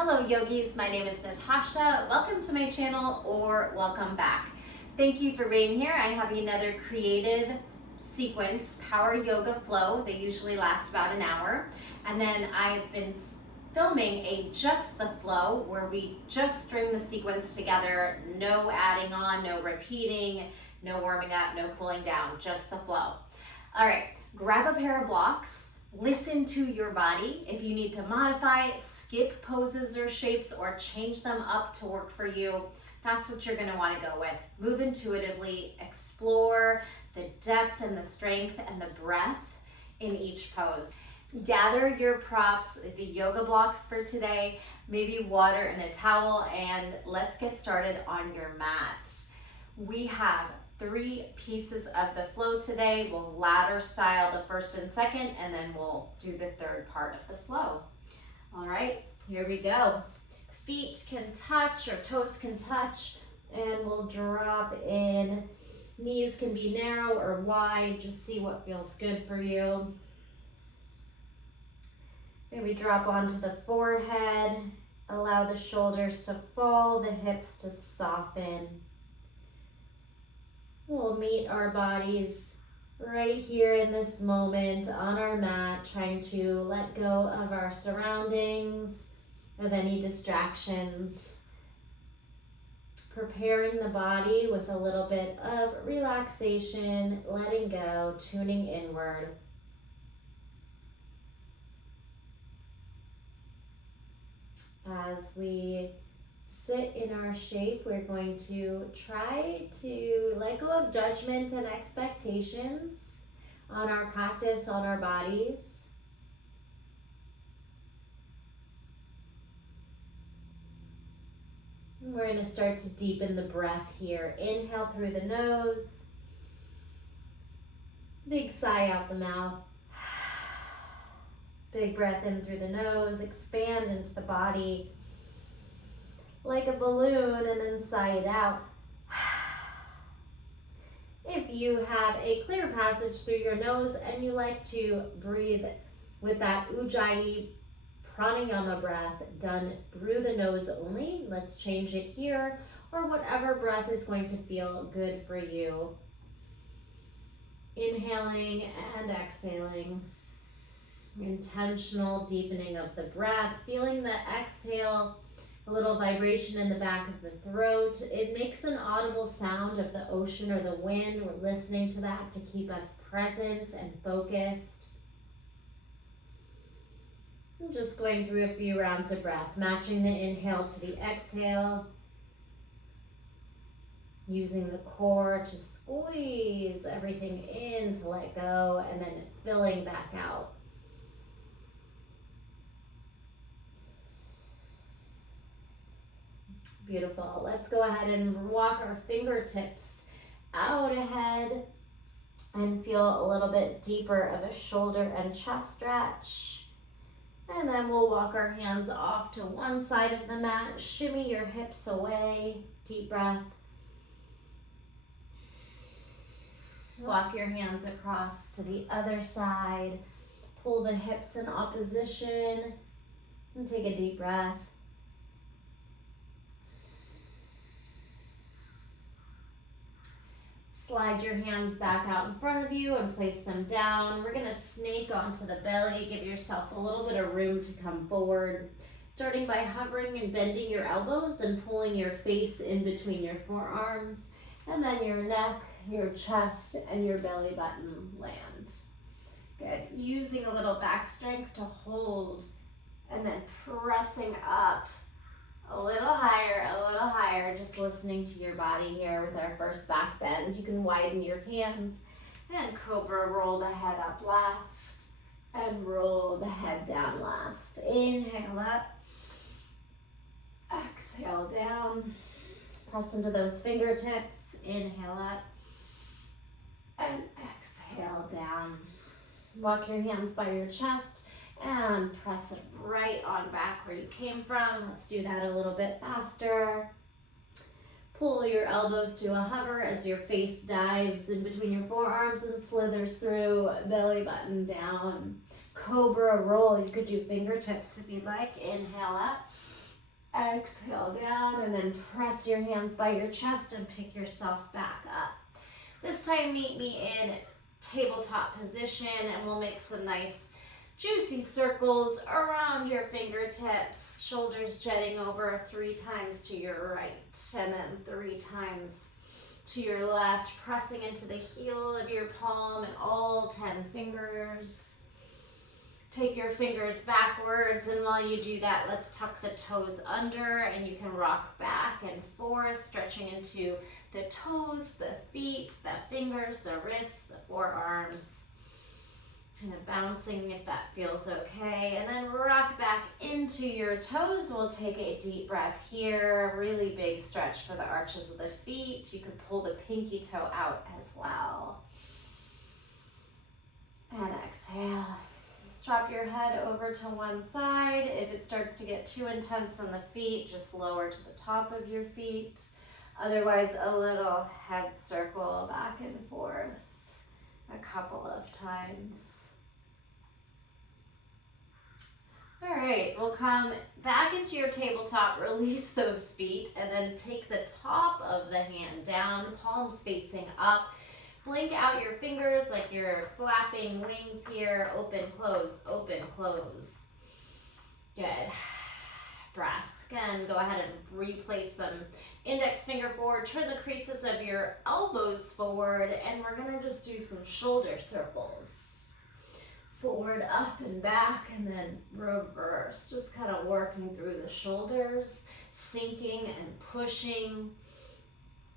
Hello yogis, my name is Natasha. Welcome to my channel or welcome back. Thank you for being here. I have another creative sequence, Power Yoga Flow. They usually last about an hour. And then I've been filming a Just the Flow where we just string the sequence together. No adding on, no repeating, no warming up, no cooling down, just the flow. All right, grab a pair of blocks, listen to your body. If you need to modify, skip poses or shapes or change them up to work for you, that's what you're gonna wanna go with. Move intuitively, explore the depth and the strength and the breath in each pose. Gather your props, the yoga blocks for today, maybe water and a towel, and let's get started on your mat. We have 3 pieces of the flow today. We'll ladder style the first and second, and then we'll do the third part of the flow. All right, here we go. Feet can touch or toes can touch, and we'll drop in. Knees can be narrow or wide, just see what feels good for you. Maybe drop onto the forehead, allow the shoulders to fall, the hips to soften. We'll meet our bodies right here in this moment on our mat, trying to let go of our surroundings, of any distractions. Preparing the body with a little bit of relaxation, letting go, tuning inward. As we sit in our shape, we're going to try to let go of judgment and expectations on our practice, on our bodies. And we're going to start to deepen the breath here. Inhale through the nose. Big sigh out the mouth. Big breath in through the nose. Expand into the body like a balloon, and then sigh it out. If you have a clear passage through your nose and you like to breathe with that Ujjayi pranayama breath done through the nose only, let's change it here, or whatever breath is going to feel good for you. Inhaling and exhaling. Intentional deepening of the breath, feeling the exhale, a little vibration in the back of the throat. It makes an audible sound of the ocean or the wind. We're listening to that to keep us present and focused. I'm just going through a few rounds of breath, matching the inhale to the exhale. Using the core to squeeze everything in to let go, and then filling back out. Beautiful. Let's go ahead and walk our fingertips out ahead and feel a little bit deeper of a shoulder and chest stretch. And then we'll walk our hands off to one side of the mat. Shimmy your hips away. Deep breath. Walk your hands across to the other side. Pull the hips in opposition and take a deep breath. Slide your hands back out in front of you and place them down. We're gonna snake onto the belly. Give yourself a little bit of room to come forward. Starting by hovering and bending your elbows and pulling your face in between your forearms. And then your neck, your chest, and your belly button land. Good. Using a little back strength to hold and then pressing up. A little higher, just listening to your body here with our first back bend. You can widen your hands and cobra, roll the head up last and roll the head down last. Inhale up, exhale down, press into those fingertips, inhale up and exhale down. Walk your hands by your chest and press it right on back where you came from. Let's do that a little bit faster. Pull your elbows to a hover as your face dives in between your forearms and slithers through, belly button down. Cobra roll. You could do fingertips if you'd like. Inhale up Exhale down and then press your hands by your chest and pick yourself back up. This time meet me in tabletop position and we'll make some nice juicy circles around your fingertips, shoulders jetting over 3 times to your right and then 3 times to your left, pressing into the heel of your palm and all 10 fingers. Take your fingers backwards, and while you do that, let's tuck the toes under, and you can rock back and forth, stretching into the toes, the feet, the fingers, the wrists, the forearms. Kind of bouncing if that feels okay. And then rock back into your toes. We'll take a deep breath here. Really big stretch for the arches of the feet. You can pull the pinky toe out as well. And exhale. Drop your head over to one side. If it starts to get too intense on the feet, just lower to the top of your feet. Otherwise, a little head circle back and forth a couple of times. All right, we'll come back into your tabletop, release those feet, and then take the top of the hand down, palms facing up. Blink out your fingers like you're flapping wings here. Open, close, open, close. Good. Breath. Again, go ahead and replace them. Index finger forward, turn the creases of your elbows forward, and we're gonna just do some shoulder circles. Forward, up and back, and then reverse. Just kind of working through the shoulders, sinking and pushing,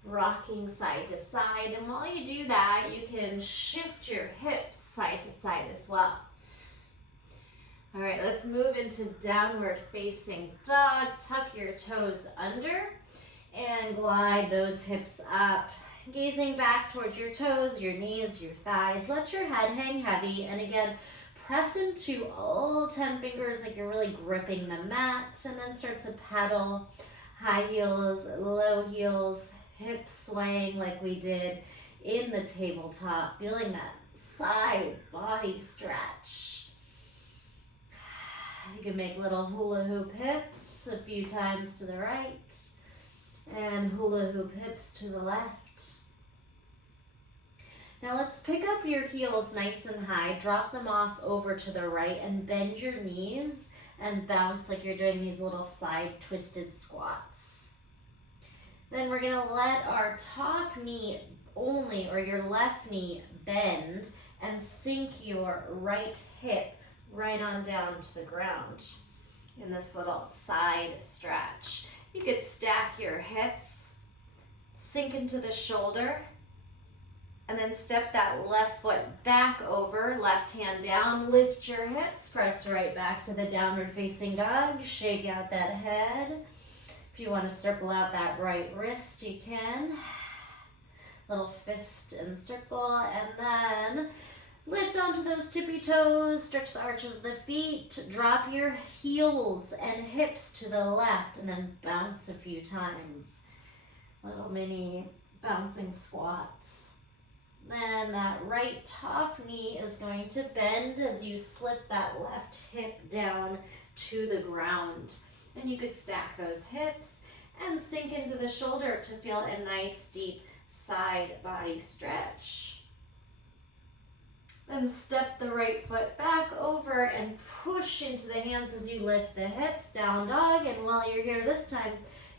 rocking side to side. And while you do that, you can shift your hips side to side as well. All right, let's move into downward facing dog. Tuck your toes under and glide those hips up. Gazing back towards your toes, your knees, your thighs. Let your head hang heavy. And again, press into all 10 fingers like you're really gripping the mat. And then start to pedal. High heels, low heels, hips swaying like we did in the tabletop. Feeling that side body stretch. You can make little hula hoop hips a few times to the right and hula hoop hips to the left. Now let's pick up your heels nice and high, drop them off over to the right and bend your knees and bounce like you're doing these little side twisted squats. Then we're gonna let our top knee only, or your left knee, bend and sink your right hip right on down to the ground in this little side stretch. You could stack your hips, sink into the shoulder, and then step that left foot back over, left hand down, lift your hips, press right back to the downward facing dog, shake out that head. If you want to circle out that right wrist, you can. Little fist and circle, and then lift onto those tippy toes, stretch the arches of the feet, drop your heels and hips to the left, and then bounce a few times. Little mini bouncing squats. Then that right top knee is going to bend as you slip that left hip down to the ground. And you could stack those hips and sink into the shoulder to feel a nice deep side body stretch. Then step the right foot back over and push into the hands as you lift the hips, down dog. And while you're here this time,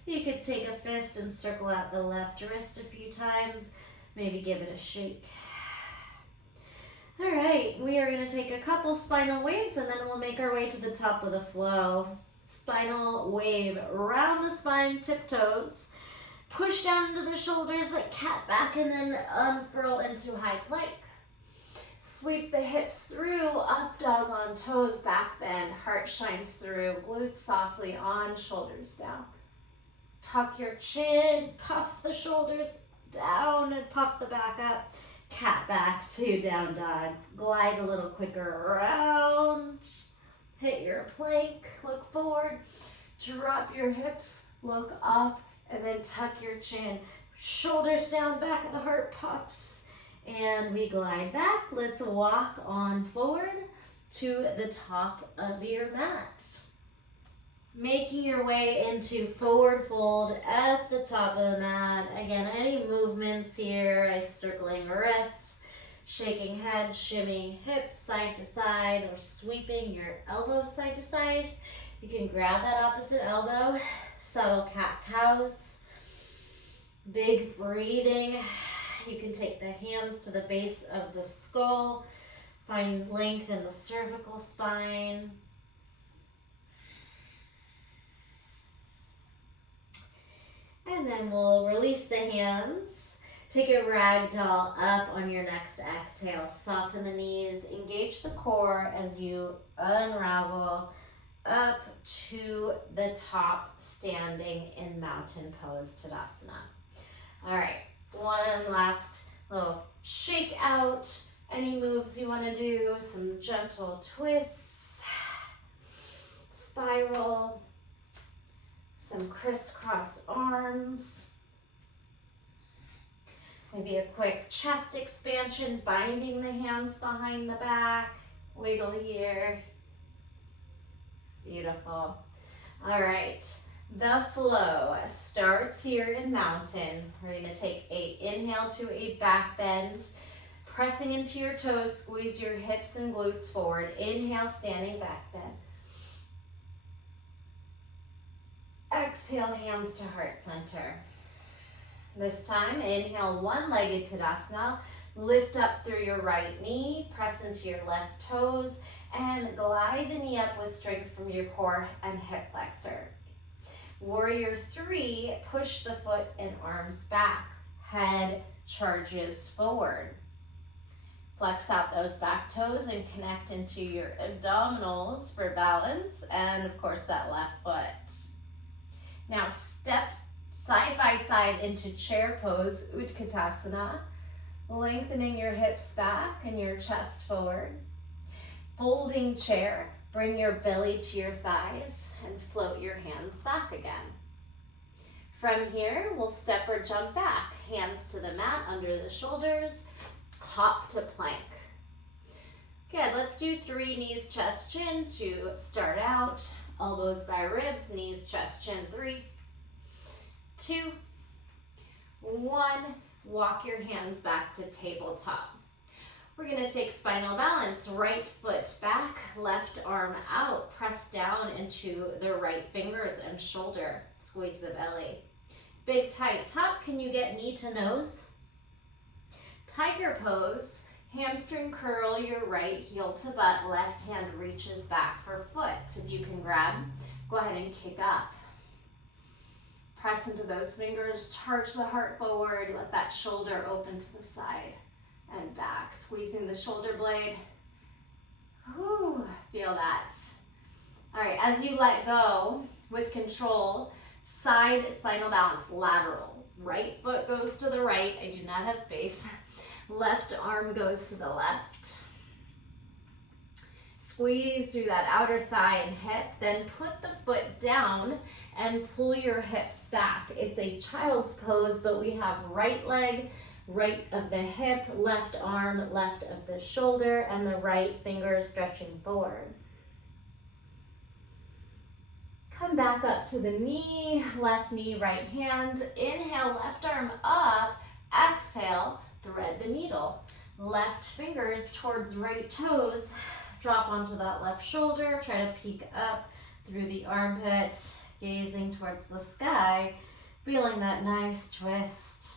you could take a fist and circle out the left wrist a few times. Maybe give it a shake. All right, we are gonna take a couple spinal waves and then we'll make our way to the top of the flow. Spinal wave, round the spine, tiptoes. Push down into the shoulders like cat back and then unfurl into high plank. Sweep the hips through, up dog on toes, back bend, heart shines through, glutes softly on, shoulders down. Tuck your chin, puff the shoulders down and puff the back up. Cat back to down dog. Glide a little quicker around. Hit your plank, look forward, drop your hips, look up, and then tuck your chin. Shoulders down, back of the heart puffs. And we glide back. Let's walk on forward to the top of your mat. Making your way into forward fold at the top of the mat. Again, any movements here, like circling wrists, shaking head, shimmying hips side to side, or sweeping your elbows side to side. You can grab that opposite elbow, subtle cat-cows, big breathing. You can take the hands to the base of the skull, find length in the cervical spine. And then we'll release the hands. Take a ragdoll up on your next exhale. Soften the knees, engage the core as you unravel up to the top, standing in mountain pose, Tadasana. All right, one last little shake out. Any moves you want to do, some gentle twists, spiral, some crisscross arms. Maybe a quick chest expansion, binding the hands behind the back. Wiggle here. Beautiful. All right, the flow starts here in mountain. We're going to take a inhale to a back bend, pressing into your toes, squeeze your hips and glutes forward. Inhale, standing back bend. Exhale, hands to heart center. This time, inhale, one-legged Tadasana. Lift up through your right knee, press into your left toes, and glide the knee up with strength from your core and hip flexor. Warrior 3, push the foot and arms back. Head charges forward. Flex out those back toes and connect into your abdominals for balance, and of course that left foot. Now step side by side into chair pose, Utkatasana, lengthening your hips back and your chest forward. Folding chair, bring your belly to your thighs and float your hands back again. From here, we'll step or jump back, hands to the mat under the shoulders, hop to plank. Good, let's do 3 knees, chest, chin to start out. Elbows by ribs, knees, chest, chin, 3, 2, 1. Walk your hands back to tabletop. We're going to take spinal balance, right foot back, left arm out, press down into the right fingers and shoulder, squeeze the belly. Big tight top, can you get knee to nose? Tiger pose, hamstring curl your right heel to butt, left hand reaches back for foot. If you can grab, go ahead and kick up. Press into those fingers, charge the heart forward, let that shoulder open to the side and back, squeezing the shoulder blade. Whew, feel that. All right, as you let go with control, side spinal balance, lateral. Right foot goes to the right, I do not have space. Left arm goes to the left. Squeeze through that outer thigh and hip, then put the foot down and pull your hips back. It's a child's pose, but we have right leg, right of the hip, left arm, left of the shoulder, and the right finger stretching forward. Come back up to the knee, left knee, right hand. Inhale, left arm up. Exhale, thread the needle. Left fingers towards right toes. Drop onto that left shoulder. Try to peek up through the armpit, gazing towards the sky, feeling that nice twist.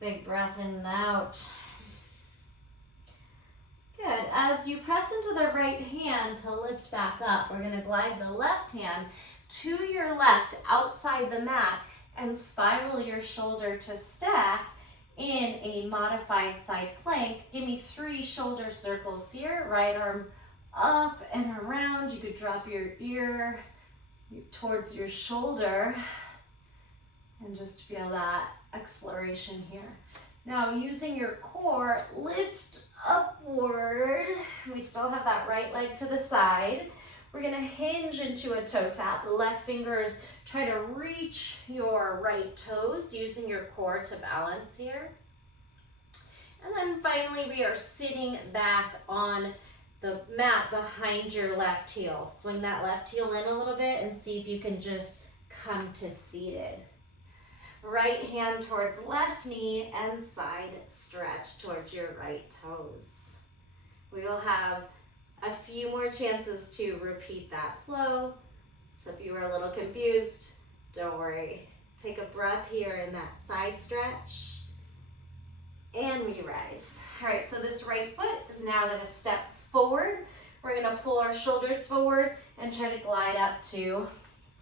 Big breath in and out. Good. As you press into the right hand to lift back up, we're going to glide the left hand to your left outside the mat and spiral your shoulder to stack in a modified side plank. Give me 3 shoulder circles here. Right arm up and around. You could drop your ear towards your shoulder and just feel that exploration here. Now using your core, lift upward. We still have that right leg to the side. We're gonna hinge into a toe tap. Left fingers try to reach your right toes using your core to balance here. And then finally we are sitting back on the mat behind your left heel. Swing that left heel in a little bit and see if you can just come to seated. Right hand towards left knee and side stretch towards your right toes. We will have a few more chances to repeat that flow. So if you were a little confused, don't worry. Take a breath here in that side stretch. And we rise. All right, so this right foot is now going to step forward. We're going to pull our shoulders forward and try to glide up to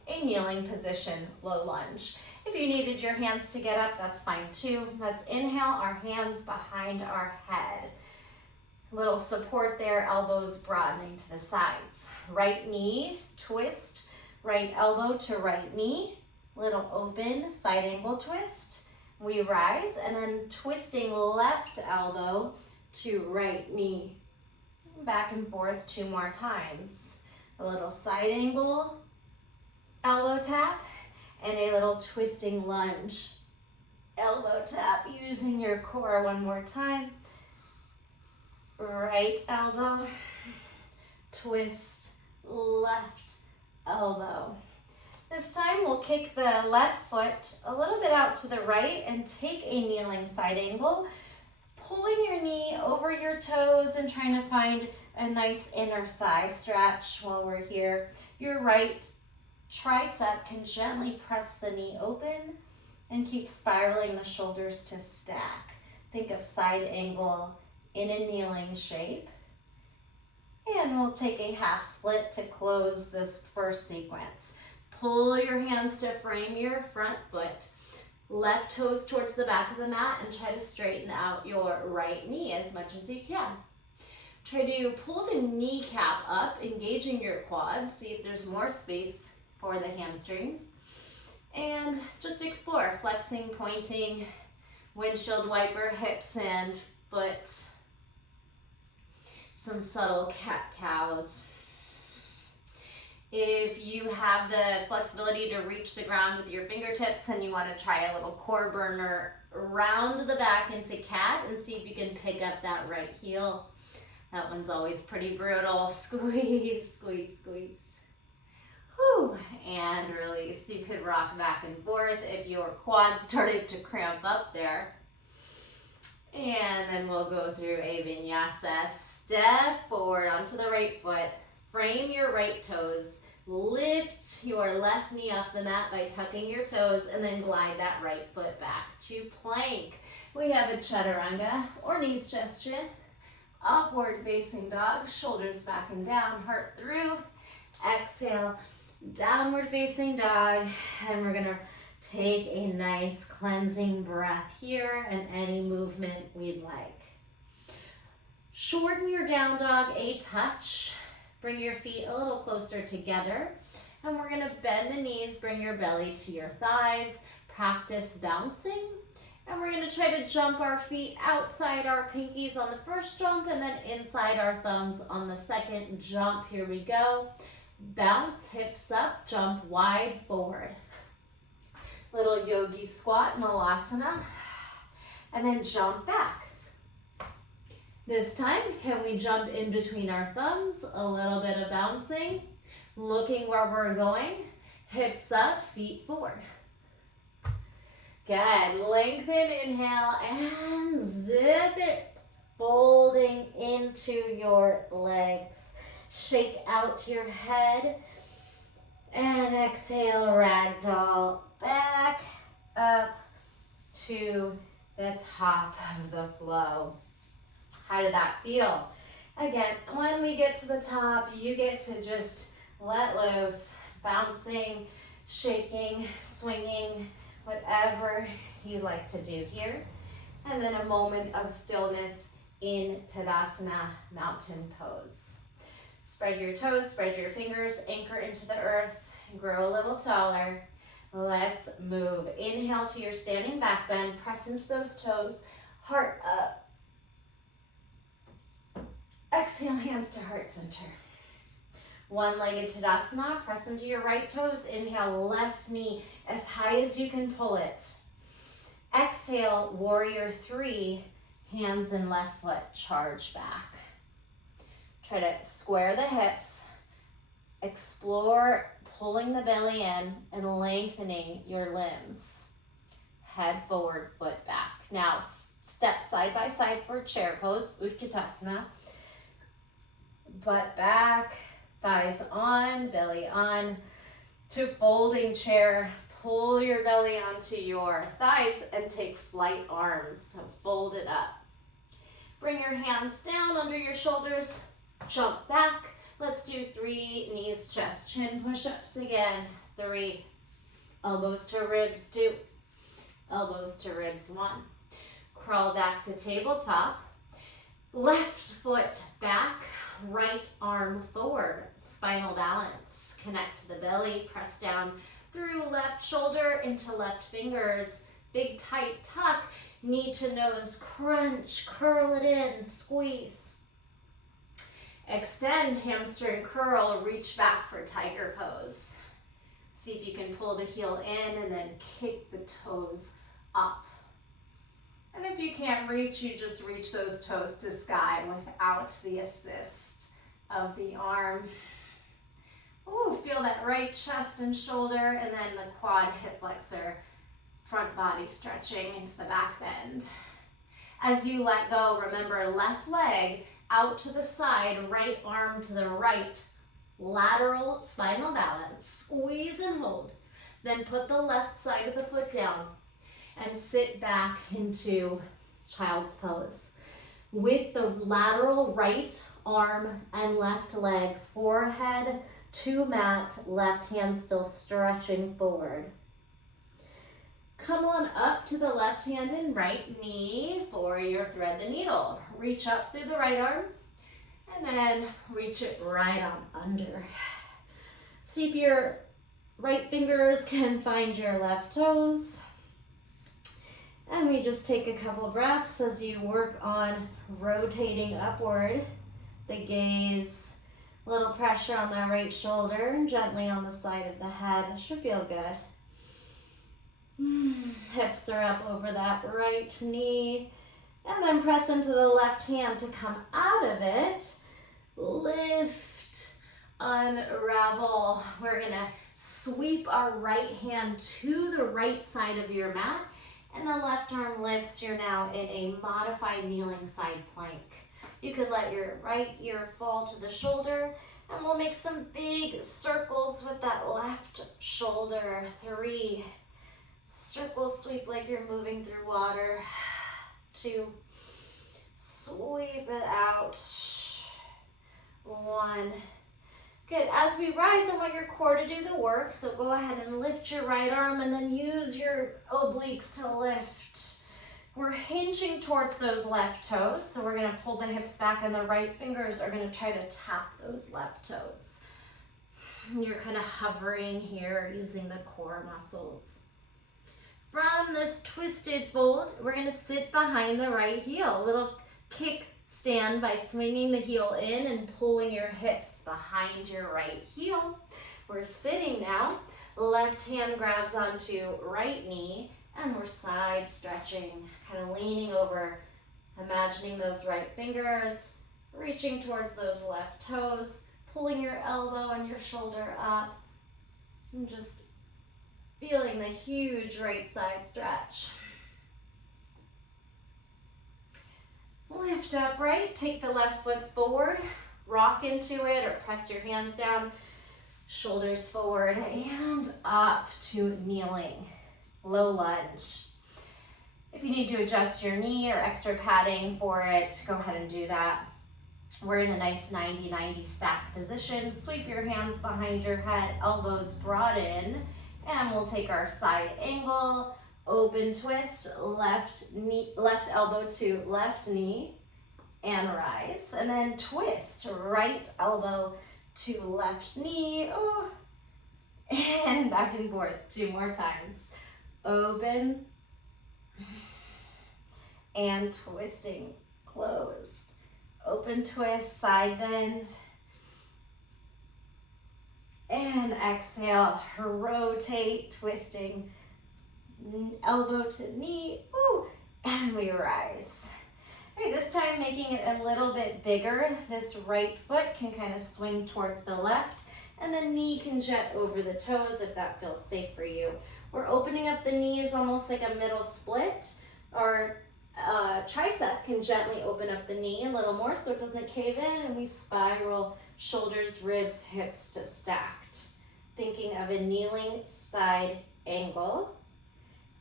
a kneeling position, low lunge. If you needed your hands to get up, that's fine too. Let's inhale, our hands behind our head. Little support there, elbows broadening to the sides. Right knee, twist, right elbow to right knee. Little open, side angle twist. We rise, and then twisting left elbow to right knee. Back and forth 2 more times. A little side angle, elbow tap, and a little twisting lunge. Elbow tap, using your core 1 more time. Right elbow, twist, left elbow. This time we'll kick the left foot a little bit out to the right and take a kneeling side angle, pulling your knee over your toes and trying to find a nice inner thigh stretch while we're here. Your right tricep can gently press the knee open and keep spiraling the shoulders to stack. Think of side angle in a kneeling shape. And we'll take a half split to close this first sequence. Pull your hands to frame your front foot. Left toes towards the back of the mat and try to straighten out your right knee as much as you can. Try to pull the kneecap up, engaging your quads. See if there's more space for the hamstrings. And just explore, flexing, pointing, windshield wiper, hips and foot. Some subtle cat-cows. If you have the flexibility to reach the ground with your fingertips and you want to try a little core burner, round the back into cat and see if you can pick up that right heel. That one's always pretty brutal. Squeeze, squeeze, squeeze. Whew, and release. You could rock back and forth if your quads started to cramp up there. And then we'll go through a vinyasa. Step forward onto the right foot. Frame your right toes. Lift your left knee off the mat by tucking your toes and then glide that right foot back to plank. We have a chaturanga or knees gesture. Upward facing dog, shoulders back and down, heart through. Exhale, downward facing dog. And we're gonna take a nice cleansing breath here and any movement we'd like. Shorten your down dog a touch. Bring your feet a little closer together. And we're gonna bend the knees, bring your belly to your thighs. Practice bouncing. And we're gonna try to jump our feet outside our pinkies on the first jump and then inside our thumbs on the second jump. Here we go. Bounce, hips up, jump wide forward. Little yogi squat, malasana. And then jump back. This time, can we jump in between our thumbs? A little bit of bouncing. Looking where we're going. Hips up, feet forward. Good. Lengthen, inhale, and zip it. Folding into your legs. Shake out your head. And exhale, ragdoll back up to the top of the flow. How did that feel? Again, when we get to the top, you get to just let loose, bouncing, shaking, swinging, whatever you like to do here. And then a moment of stillness in Tadasana, mountain pose. Spread your toes, spread your fingers, anchor into the earth, grow a little taller. Let's move. Inhale to your standing back bend, press into those toes, heart up. Exhale, hands to heart center. One-legged Tadasana, press into your right toes. Inhale, left knee as high as you can pull it. Exhale, warrior 3, hands and left foot charge back. Try to square the hips. Explore pulling the belly in and lengthening your limbs. Head forward, foot back. Now step side by side for chair pose, Utkatasana. Butt back, thighs on, belly on. To folding chair, pull your belly onto your thighs and take flight arms. So fold it up. Bring your hands down under your shoulders, jump back. Let's do 3 knees, chest, chin push-ups again. 3, elbows to ribs, 2, elbows to ribs, 1. Crawl back to tabletop. Left foot back, right arm forward, spinal balance. Connect to the belly, press down through left shoulder into left fingers. Big tight tuck, knee to nose, crunch, curl it in, squeeze. Extend, hamstring curl, reach back for tiger pose. See if you can pull the heel in and then kick the toes up. And if you can't reach, you just reach those toes to sky without the assist of the arm. Ooh, feel that right chest and shoulder, and then the quad hip flexor, front body stretching into the back bend. As you let go, remember left leg out to the side, right arm to the right, lateral spinal balance, squeeze and hold. Then put the left side of the foot down and sit back into child's pose. With the lateral right arm and left leg, forehead to mat, left hand still stretching forward. Come on up to the left hand and right knee for your thread the needle. Reach up through the right arm and then reach it right on under. See if your right fingers can find your left toes. And we just take a couple breaths as you work on rotating upward. The gaze, a little pressure on the right shoulder and gently on the side of the head. It should feel good. Hips are up over that right knee. And then press into the left hand to come out of it. Lift, unravel. We're gonna sweep our right hand to the right side of your mat. And the left arm lifts. You're now in a modified kneeling side plank. You could let your right ear fall to the shoulder, and we'll make some big circles with that left shoulder. 3, circle sweep like you're moving through water. 2, sweep it out. 1. Good. As we rise, I want your core to do the work, so go ahead and lift your right arm and then use your obliques to lift. We're hinging towards those left toes, so we're going to pull the hips back and the right fingers are going to try to tap those left toes. You're kind of hovering here using the core muscles. From this twisted fold, we're going to sit behind the right heel. A little kick stand by swinging the heel in and pulling your hips behind your right heel. We're sitting now. Left hand grabs onto right knee and we're side stretching, kind of leaning over, imagining those right fingers, reaching towards those left toes, pulling your elbow and your shoulder up, and just feeling the huge right side stretch. Lift upright, take the left foot forward, rock into it or press your hands down, shoulders forward and up to kneeling, low lunge. If you need to adjust your knee or extra padding for it, go ahead and do that. We're in a nice 90-90 stacked position. Sweep your hands behind your head, elbows brought in, and we'll take our side angle, open twist, left knee, left elbow to left knee, and rise. And then twist, right elbow to left knee, and back and forth 2 more times. Open, and twisting, closed. Open twist, side bend, and exhale, rotate, twisting, elbow to knee, and we rise. All right, this time making it a little bit bigger. This right foot can kind of swing towards the left, and the knee can jet over the toes if that feels safe for you. We're opening up the knees almost like a middle split. Our tricep can gently open up the knee a little more so it doesn't cave in, and we spiral shoulders, ribs, hips to stacked. Thinking of a kneeling side angle.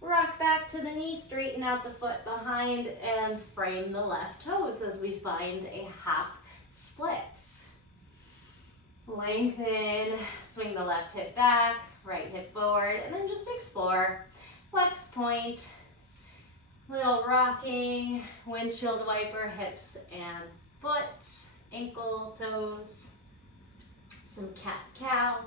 Rock back to the knee, straighten out the foot behind, and frame the left toes as we find a half split. Lengthen, swing the left hip back, right hip forward, and then just explore. Flex point, little rocking, windshield wiper, hips and foot, ankle, toes, some cat-cow.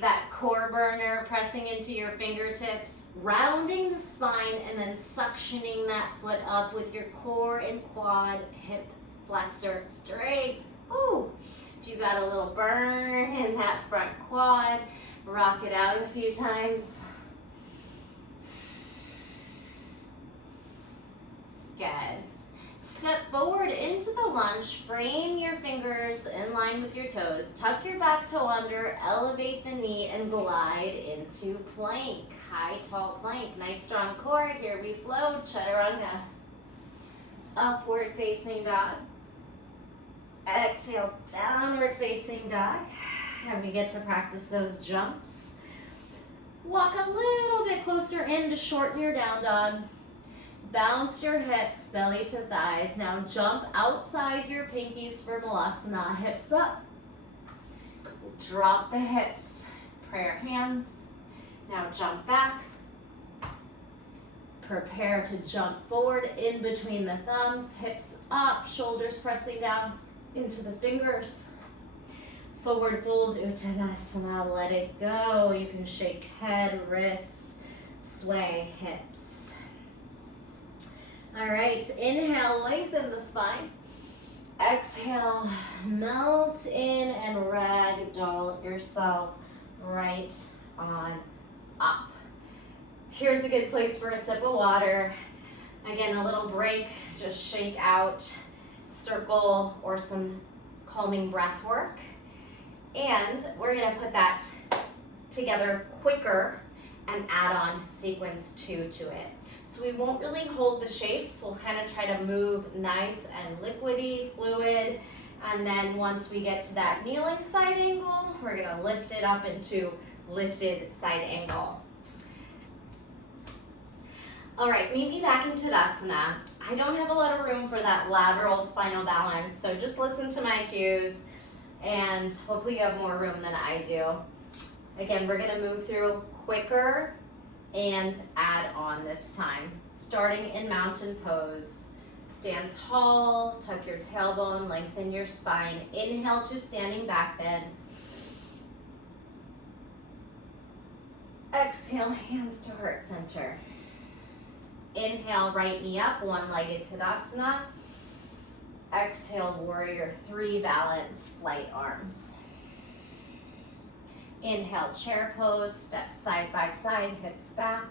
That core burner, pressing into your fingertips, rounding the spine, and then suctioning that foot up with your core and quad, hip flexor straight. Ooh, if you got a little burn in that front quad, rock it out a few times. Good. Step forward into the lunge, frame your fingers in line with your toes, tuck your back toe under, elevate the knee, and glide into plank. High, tall plank. Nice strong core. Here we flow. Chaturanga. Upward facing dog. Exhale, downward facing dog. And we get to practice those jumps. Walk a little bit closer in to shorten your down dog. Bounce your hips, belly to thighs. Now jump outside your pinkies for Malasana. Hips up. Drop the hips. Prayer hands. Now jump back. Prepare to jump forward in between the thumbs. Hips up, shoulders pressing down into the fingers. Forward fold, Uttanasana. Let it go. You can shake head, wrists, sway hips. All right, inhale, lengthen the spine. Exhale, melt in and ragdoll yourself right on up. Here's a good place for a sip of water. Again, a little break, just shake out, circle, or some calming breath work. And we're gonna put that together quicker and add on sequence 2 to it. So we won't really hold the shapes. We'll kind of try to move nice and liquidy, fluid. And then once we get to that kneeling side angle, we're gonna lift it up into lifted side angle. All right, meet me back in Tadasana. I don't have a lot of room for that lateral spinal balance, so just listen to my cues and hopefully you have more room than I do. Again, we're gonna move through quicker and add on this time. Starting in mountain pose. Stand tall, tuck your tailbone, lengthen your spine. Inhale to standing back bend. Exhale, hands to heart center. Inhale, right knee up, one-legged Tadasana. Exhale, warrior 3, balance, flight arms. Inhale, chair pose, step side by side, hips back.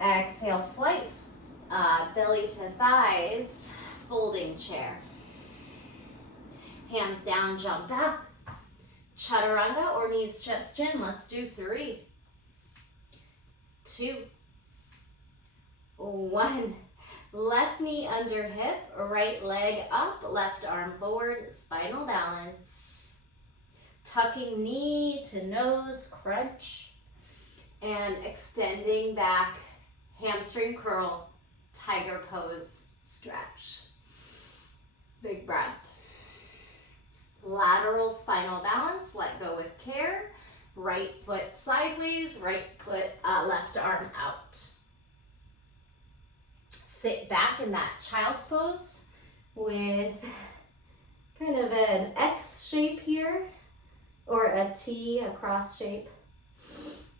Exhale, flight, belly to thighs, folding chair. Hands down, jump back. Chaturanga or knees, chest, chin. Let's do 3, 2, 1. Left knee under hip, right leg up, left arm forward, spinal balance. Tucking knee to nose, crunch. And extending back, hamstring curl, tiger pose, stretch. Big breath. Lateral spinal balance, let go with care. Right foot sideways, right foot, left arm out. Sit back in that child's pose with kind of an X shape here, or a T, a cross shape.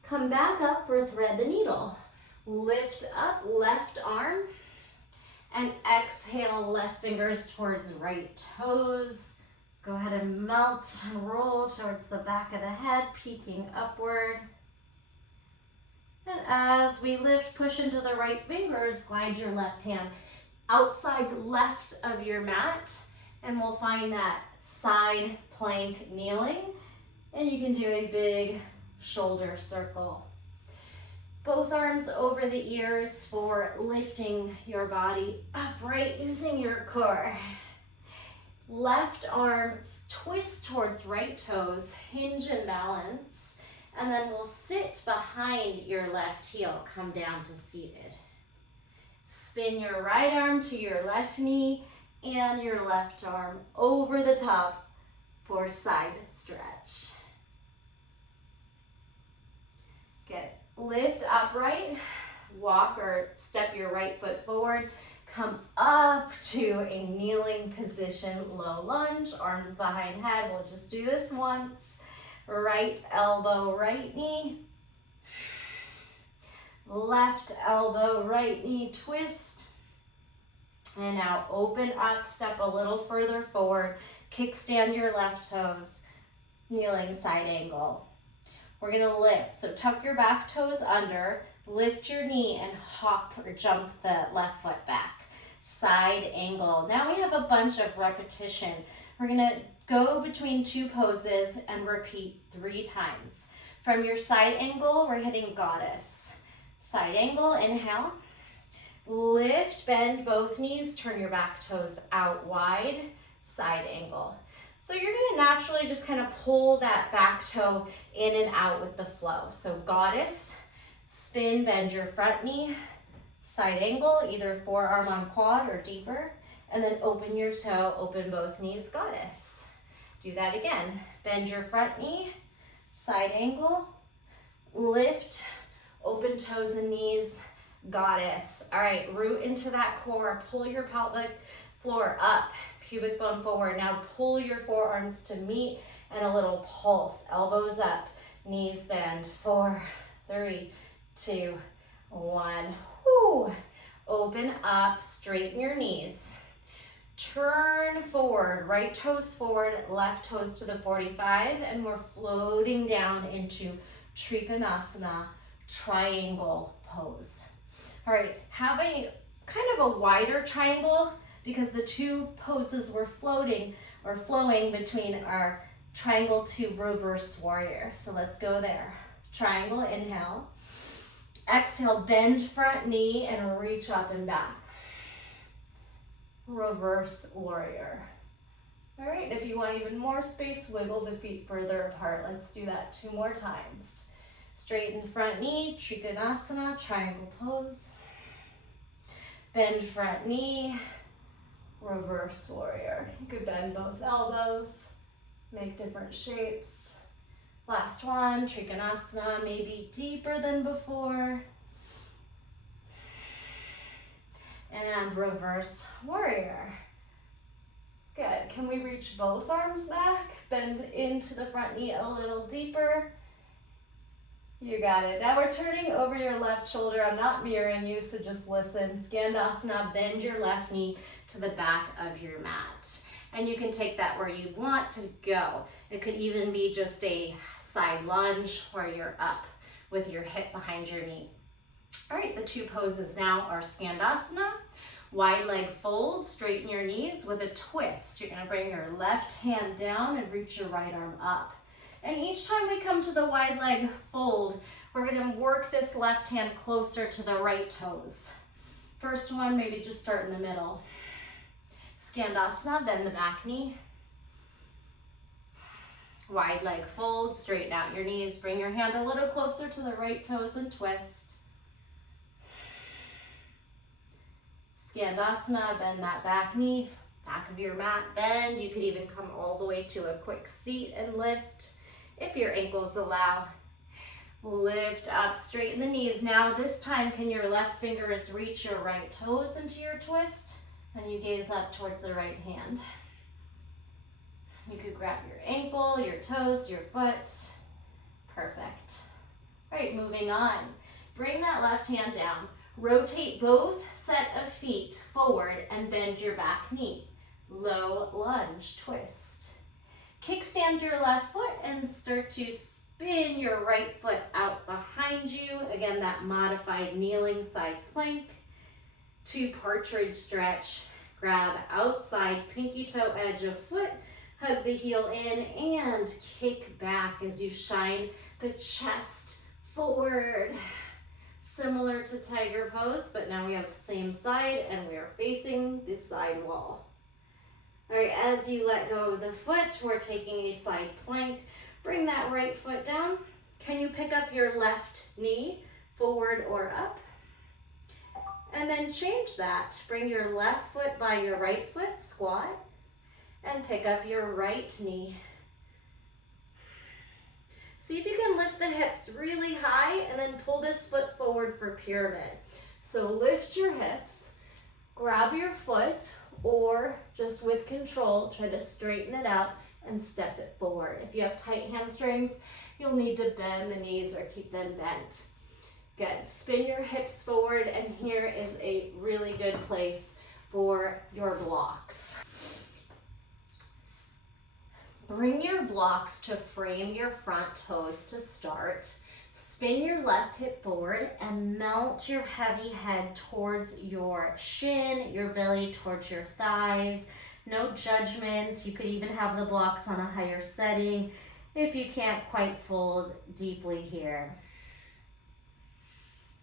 Come back up for thread the needle. Lift up left arm and exhale left fingers towards right toes. Go ahead and melt and roll towards the back of the head, peeking upward. And as we lift, push into the right fingers, glide your left hand outside left of your mat, and we'll find that side plank kneeling, and you can do a big shoulder circle. Both arms over the ears for lifting your body upright using your core. Left arm twist towards right toes, hinge and balance, and then we'll sit behind your left heel, come down to seated. Spin your right arm to your left knee and your left arm over the top for side stretch. Good. Lift upright, walk or step your right foot forward, come up to a kneeling position, low lunge, arms behind head. We'll just do this once. Right elbow, right knee. Left elbow, right knee, twist. And now open up, step a little further forward, kickstand your left toes, kneeling side angle. We're gonna lift, so tuck your back toes under, lift your knee and hop or jump the left foot back. Side angle. Now we have a bunch of repetition. We're gonna go between two poses and repeat 3 times. From your side angle, we're hitting goddess. Side angle, inhale. Lift, bend both knees, turn your back toes out wide, side angle. So you're gonna naturally just kind of pull that back toe in and out with the flow. So goddess, spin, bend your front knee, side angle, either forearm on quad or deeper, and then open your toe, open both knees, goddess. Do that again. Bend your front knee, side angle, lift, open toes and knees, goddess. All right, root into that core, pull your pelvic floor up, pubic bone forward. Now pull your forearms to meet and a little pulse. Elbows up, knees bend. 4, 3, 2, 1. Whoo. Open up, straighten your knees. Turn forward, right toes forward, left toes to the 45, and we're floating down into Trikonasana, triangle pose. All right, have a kind of a wider triangle because the two poses were floating or flowing between our triangle to reverse warrior. So let's go there. Triangle, inhale. Exhale, bend front knee and reach up and back. Reverse warrior. All right, if you want even more space, wiggle the feet further apart. Let's do that 2 more times. Straighten front knee, Trikonasana, triangle pose. Bend front knee, reverse warrior. You could bend both elbows, make different shapes. Last one, Trikonasana, maybe deeper than before. And reverse warrior. Good. Can we reach both arms back? Bend into the front knee a little deeper. You got it. Now we're turning over your left shoulder. I'm not mirroring you, so just listen. Skandasana, bend your left knee to the back of your mat. And you can take that where you want to go. It could even be just a side lunge where you're up with your hip behind your knee. All right, the 2 poses now are Skandasana. Wide leg fold, straighten your knees with a twist. You're gonna bring your left hand down and reach your right arm up. And each time we come to the wide leg fold, we're gonna work this left hand closer to the right toes. First one, maybe just start in the middle. Skandasana, bend the back knee. Wide leg fold, straighten out your knees. Bring your hand a little closer to the right toes and twist. Skandasana, bend that back knee, back of your mat, bend. You could even come all the way to a quick seat and lift if your ankles allow. Lift up, straighten the knees. Now this time, can your left fingers reach your right toes into your twist? And you gaze up towards the right hand. You could grab your ankle, your toes, your foot. Perfect. All right, moving on. Bring that left hand down. Rotate both set of feet forward and bend your back knee. Low lunge, twist. Kickstand your left foot and start to spin your right foot out behind you. Again, that modified kneeling side plank to partridge stretch. Grab outside pinky toe edge of foot, hug the heel in, and kick back as you shine the chest forward. Similar to tiger pose, but now we have the same side and we are facing the side wall. All right, as you let go of the foot, we're taking a side plank. Bring that right foot down. Can you pick up your left knee forward or up? And then change that. Bring your left foot by your right foot, squat, and pick up your right knee. See if you can lift the hips really high and then pull this foot forward for pyramid. So lift your hips, grab your foot, or just with control, try to straighten it out and step it forward. If you have tight hamstrings, you'll need to bend the knees or keep them bent. Good. Spin your hips forward, and here is a really good place for your blocks. Bring your blocks to frame your front toes to start. Spin your left hip forward and melt your heavy head towards your shin, your belly towards your thighs. No judgment. You could even have the blocks on a higher setting if you can't quite fold deeply here.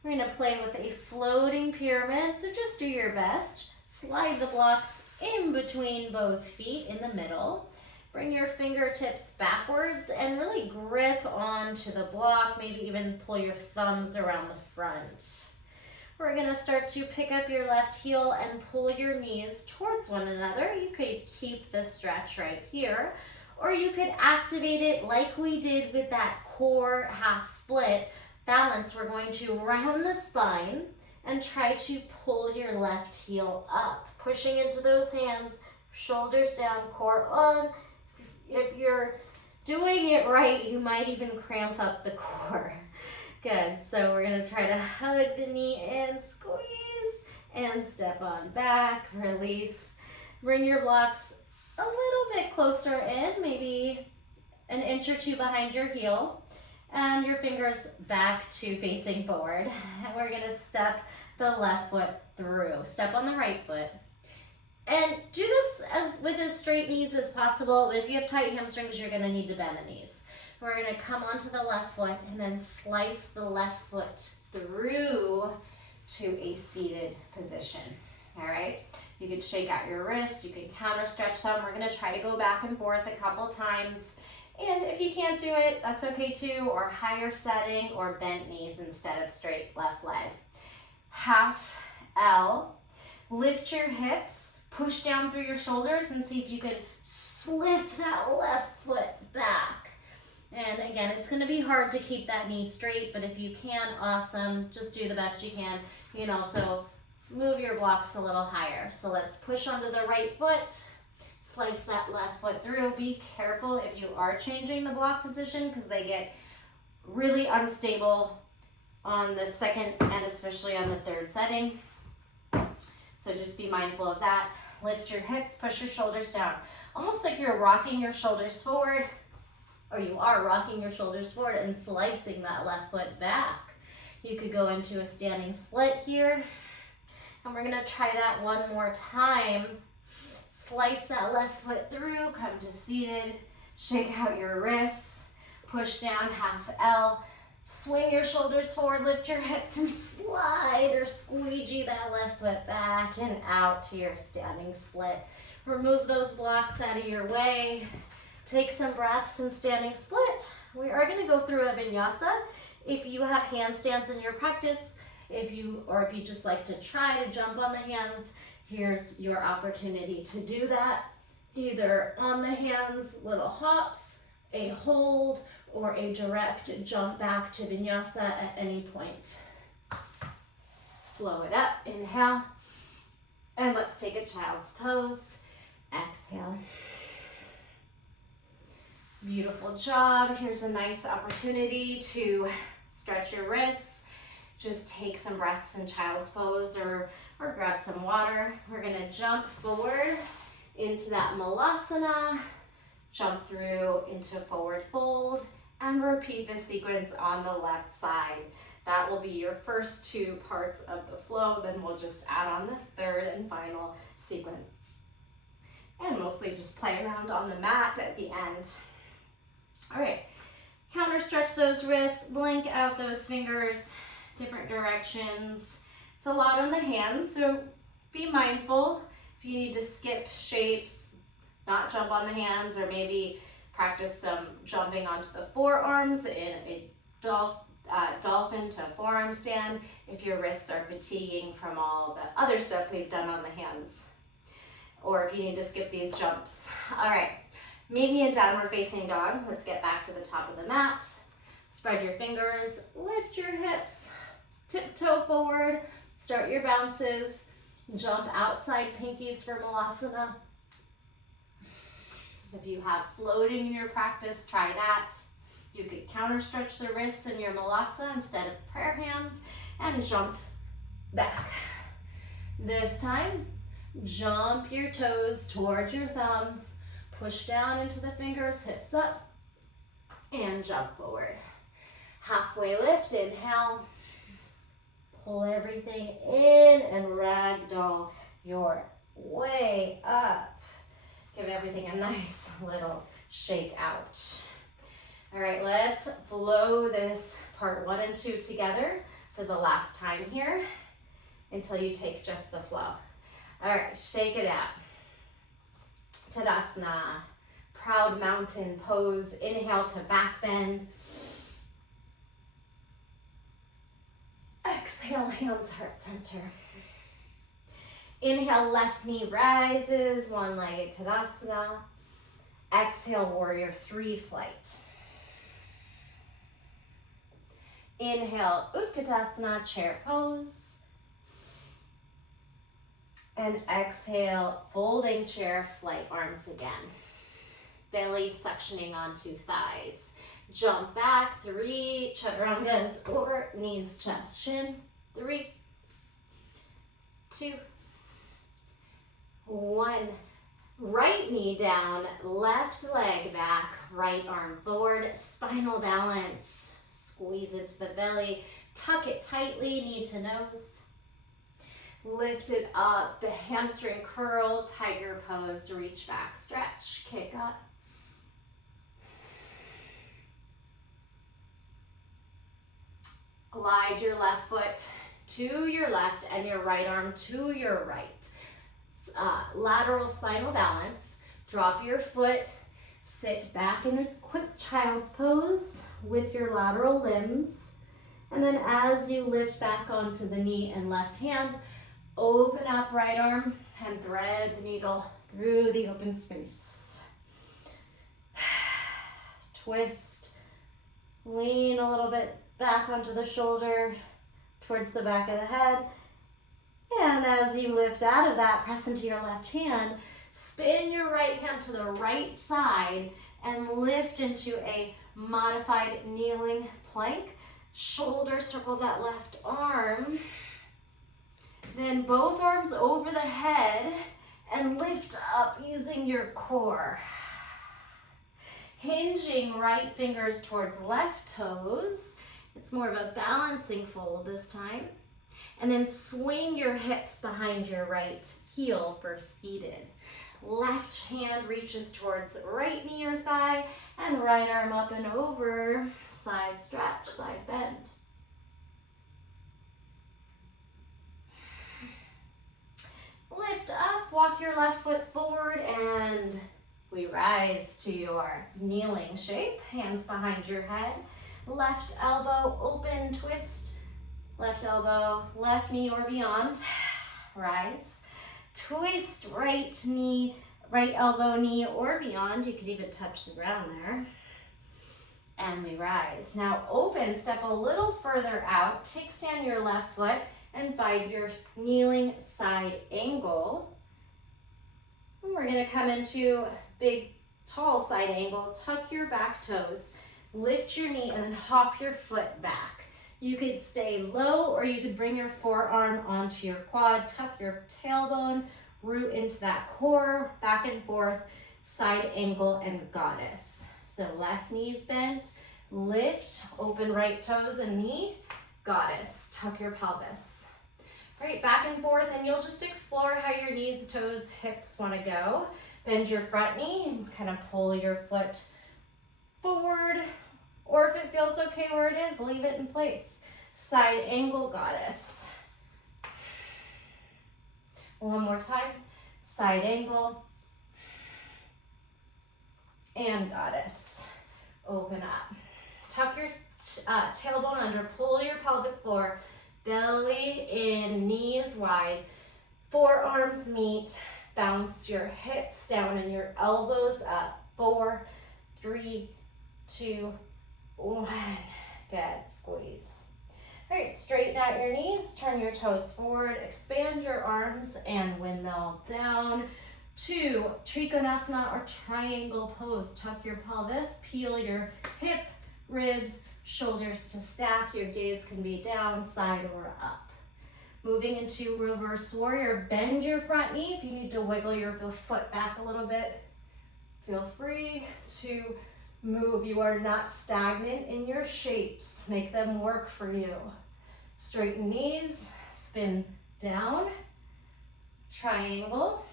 We're going to play with a floating pyramid, so just do your best. Slide the blocks in between both feet in the middle. Bring your fingertips backwards and really grip onto the block, maybe even pull your thumbs around the front. We're going to start to pick up your left heel and pull your knees towards one another. You could keep the stretch right here, or you could activate it like we did with that core half split. Balance, we're going to round the spine and try to pull your left heel up, pushing into those hands, shoulders down, core on. If you're doing it right, you might even cramp up the core. Good, so we're gonna try to hug the knee and squeeze and step on back, release. Bring your blocks a little bit closer in, maybe an inch or two behind your heel. And your fingers back to facing forward. And we're gonna step the left foot through. Step on the right foot. And do this with as straight knees as possible. If you have tight hamstrings, you're gonna need to bend the knees. We're gonna come onto the left foot and then slice the left foot through to a seated position. All right? You can shake out your wrists, you can counter stretch them. We're gonna try to go back and forth a couple times. And if you can't do it, that's okay too, or higher setting or bent knees instead of straight left leg. Half L, lift your hips, push down through your shoulders and see if you can slip that left foot back. And again, it's gonna be hard to keep that knee straight, but if you can, awesome, just do the best you can. You can also move your blocks a little higher. So let's push onto the right foot. Slice that left foot through. Be careful if you are changing the block position because they get really unstable on the second and especially on the third setting. So just be mindful of that. Lift your hips, push your shoulders down. Almost like you're rocking your shoulders forward, or you are rocking your shoulders forward and slicing that left foot back. You could go into a standing split here. And we're gonna try that one more time. Slice that left foot through, come to seated, shake out your wrists, push down half L, swing your shoulders forward, lift your hips and slide or squeegee that left foot back and out to your standing split. Remove those blocks out of your way. Take some breaths in standing split. We are gonna go through a vinyasa. If you have handstands in your practice, if you just like to try to jump on the hands, here's your opportunity to do that, either on the hands, little hops, a hold, or a direct jump back to vinyasa at any point. Flow it up, inhale, and let's take a child's pose. Exhale. Beautiful job. Here's a nice opportunity to stretch your wrists. Just take some breaths in child's pose or grab some water. We're gonna jump forward into that malasana, jump through into forward fold, And repeat this sequence on the left side. That will be your first two parts of the flow, then we'll just add on the third and final sequence. And mostly just play around on the mat at the end. All right, counter stretch those wrists, blink out those fingers, different directions. It's a lot on the hands, so be mindful if you need to skip shapes, not jump on the hands, or maybe practice some jumping onto the forearms in a dolphin to forearm stand if your wrists are fatiguing from all the other stuff we've done on the hands, or if you need to skip these jumps. All right, meet me in downward facing dog. Let's get back to the top of the mat. Spread your fingers, lift your hips, tiptoe forward, start your bounces, jump outside pinkies for Malasana. If you have floating in your practice, try that. You could counter stretch the wrists in your Malasa instead of prayer hands and jump back. This time, jump your toes towards your thumbs, push down into the fingers, hips up, and jump forward. Halfway lift, inhale, pull everything in and ragdoll your way up. Give everything a nice little shake out. All right, let's flow this part 1 and 2 together for the last time here until you take just the flow. All right, shake it out. Tadasana, proud mountain pose. Inhale to back bend. Exhale, hands heart center. Inhale, left knee rises, one-legged Tadasana. Exhale, warrior 3 flight. Inhale, Utkatasana, chair pose. And exhale, folding chair, flight arms again. Belly suctioning onto thighs. Jump back, 3 chaturangas or knees, chest, shin. 3, 2, 1. Right knee down, left leg back, right arm forward, spinal balance. Squeeze into the belly, tuck it tightly, knee to nose. Lift it up, hamstring curl, tiger pose, reach back, stretch, kick up. Glide your left foot to your left and your right arm to your right. Lateral spinal balance. Drop your foot, sit back in a quick child's pose with your lateral limbs. And then as you lift back onto the knee and left hand, open up right arm and thread the needle through the open space. Twist, lean a little bit back onto the shoulder, towards the back of the head. And as you lift out of that, press into your left hand, spin your right hand to the right side and lift into a modified kneeling plank. Shoulder circle that left arm. Then both arms over the head and lift up using your core. Hinging right fingers towards left toes. It's more of a balancing fold this time. And then swing your hips behind your right heel for seated. Left hand reaches towards right knee or thigh, and right arm up and over, side stretch, side bend. Lift up, walk your left foot forward, and we rise to your kneeling shape. Hands behind your head. Left elbow, open, twist. Left elbow, left knee or beyond. Rise. Twist right knee, right elbow, knee or beyond. You could even touch the ground there. And we rise. Now open, step a little further out. Kickstand your left foot and find your kneeling side angle. And we're gonna come into big, tall side angle. Tuck your back toes, lift your knee, and then hop your foot back. You could stay low, or you could bring your forearm onto your quad, tuck your tailbone, root into that core, back and forth, side angle and goddess. So left knee's bent, Lift, open right toes and knee. Goddess, tuck your pelvis. All right, back and forth, and you'll just explore how your knees, toes, hips want to go. Bend your front knee and kind of pull your foot forward, or if it feels okay where it is, leave it in place. Side angle, goddess. One more time, side angle, and goddess. Open up. Tuck your tailbone under, pull your pelvic floor, belly in, knees wide, forearms meet, bounce your hips down and your elbows up. 4, 3, 2, 1. Good, squeeze. All right, straighten out your knees, turn your toes forward, expand your arms and windmill down to Trikonasana or triangle pose. Tuck your pelvis, peel your hip, ribs, shoulders to stack. Your gaze can be down, side, or up. Moving into reverse warrior, bend your front knee. If you need to wiggle your foot back a little bit, feel free to move. You are not stagnant in your shapes. Make them work for you. Straighten knees, spin down, triangle,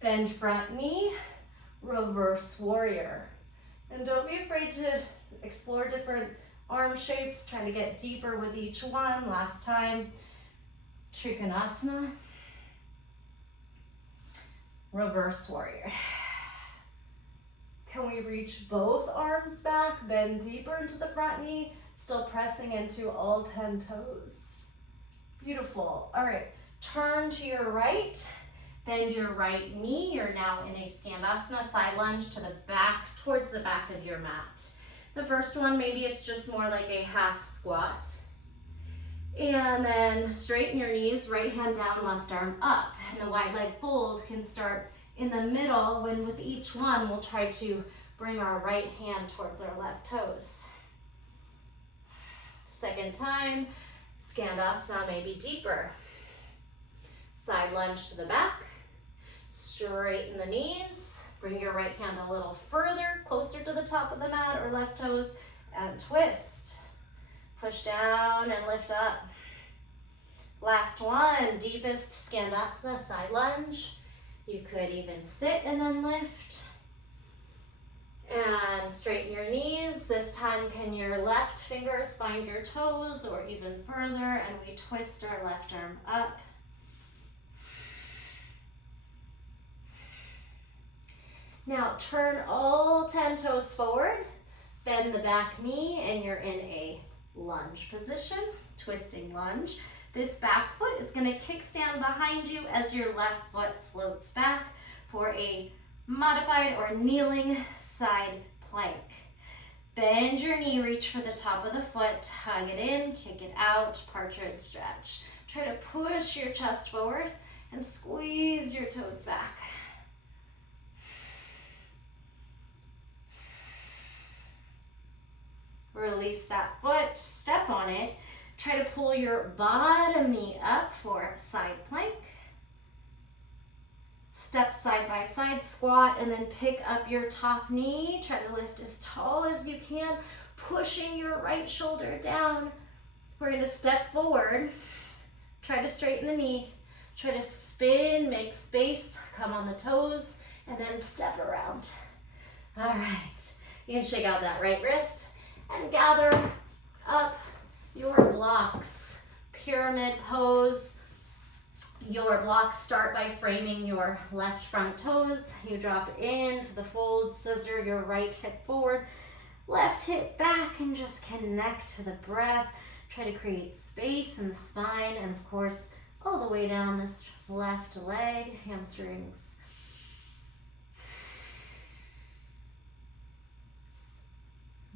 bend front knee, reverse warrior. And don't be afraid to explore different arm shapes, try to get deeper with each one. Last time, Trikonasana, reverse warrior. Can we reach both arms back, bend deeper into the front knee, still pressing into all 10 toes. Beautiful. All right, turn to your right, bend your right knee. You're now in a Skandasana, side lunge to the back, towards the back of your mat. The first one, maybe it's just more like a half squat. And then straighten your knees, right hand down, left arm up. And the wide leg fold can start in the middle, when with each one, we'll try to bring our right hand towards our left toes. Second time, Skandasana, maybe deeper. Side lunge to the back, straighten the knees, bring your right hand a little further, closer to the top of the mat or left toes, and twist. Push down and lift up. Last one, deepest Skandasana, side lunge. You could even sit and then lift. And straighten your knees. This time, can your left fingers find your toes or even further? And we twist our left arm up. Now turn all 10 toes forward. Bend the back knee and you're in a lunge position, twisting lunge. This back foot is going to kickstand behind you as your left foot floats back for a modified or kneeling side plank. Bend your knee, reach for the top of the foot, hug it in, kick it out, partridge stretch. Try to push your chest forward and squeeze your toes back. Release that foot, step on it. Try to pull your bottom knee up for side plank. Step side by side, squat, and then pick up your top knee. Try to lift as tall as you can, pushing your right shoulder down. We're going to step forward. Try to straighten the knee. Try to spin, make space, come on the toes, and then step around. All right. You can shake out that right wrist and gather up your blocks. Pyramid pose. Your blocks start by framing your left front toes. You drop into the fold, scissor your right hip forward, left hip back, and just connect to the breath. Try to create space in the spine, and of course, all the way down this left leg, hamstrings.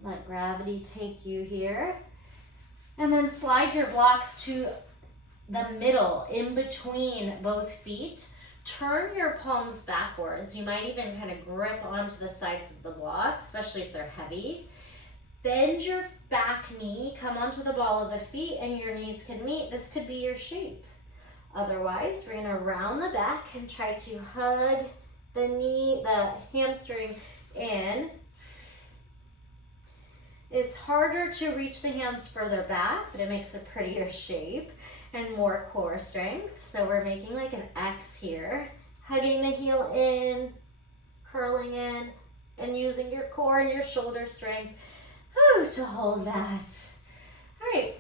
Let gravity take you here. And then slide your blocks to the middle, in between both feet. Turn your palms backwards. You might even kind of grip onto the sides of the block, especially if they're heavy. Bend your back knee, come onto the ball of the feet, and your knees can meet. This could be your shape. Otherwise, we're gonna round the back and try to hug the knee, the hamstring in. It's harder to reach the hands further back, but it makes a prettier shape and more core strength. So we're making like an X here, hugging the heel in, curling in, and using your core and your shoulder strength to hold that. All right,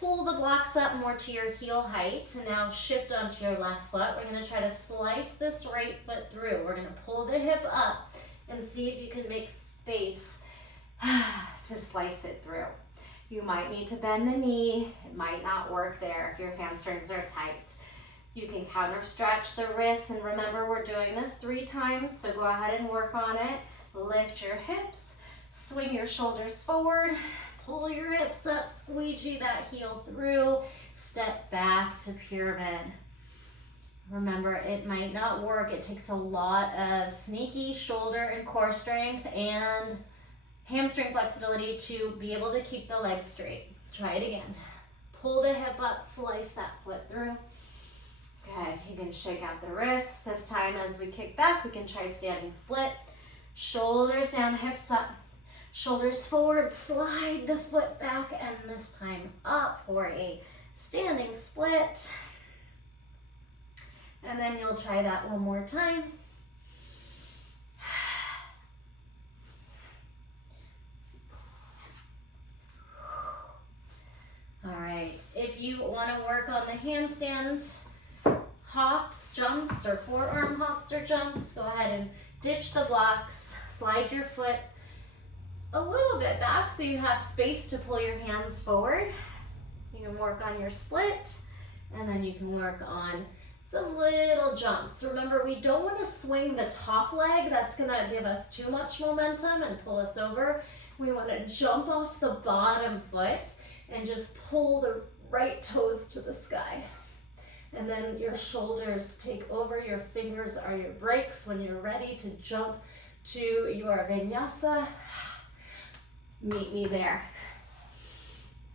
pull the blocks up more to your heel height, and now shift onto your left foot. We're gonna try to slice this right foot through. We're gonna pull the hip up and see if you can make space to slice it through. You might need to bend the knee. It might not work there if your hamstrings are tight. You can counter stretch the wrists, and remember we're doing this 3 times, so go ahead and work on it. Lift your hips, swing your shoulders forward, pull your hips up, squeegee that heel through, step back to pyramid. Remember, it might not work. It takes a lot of sneaky shoulder and core strength and hamstring flexibility to be able to keep the legs straight. Try it again. Pull the hip up, slice that foot through. Good, you can shake out the wrists. This time as we kick back, we can try standing split. Shoulders down, hips up. Shoulders forward, slide the foot back, and this time up for a standing split. And then you'll try that one more time. All right, if you want to work on the handstand hops, jumps, or forearm hops or jumps, go ahead and ditch the blocks, slide your foot a little bit back so you have space to pull your hands forward. You can work on your split, and then you can work on some little jumps. Remember, we don't want to swing the top leg. That's gonna give us too much momentum and pull us over. We want to jump off the bottom foot and just pull the right toes to the sky. And then your shoulders take over, your fingers are your brakes when you're ready to jump to your vinyasa. Meet me there.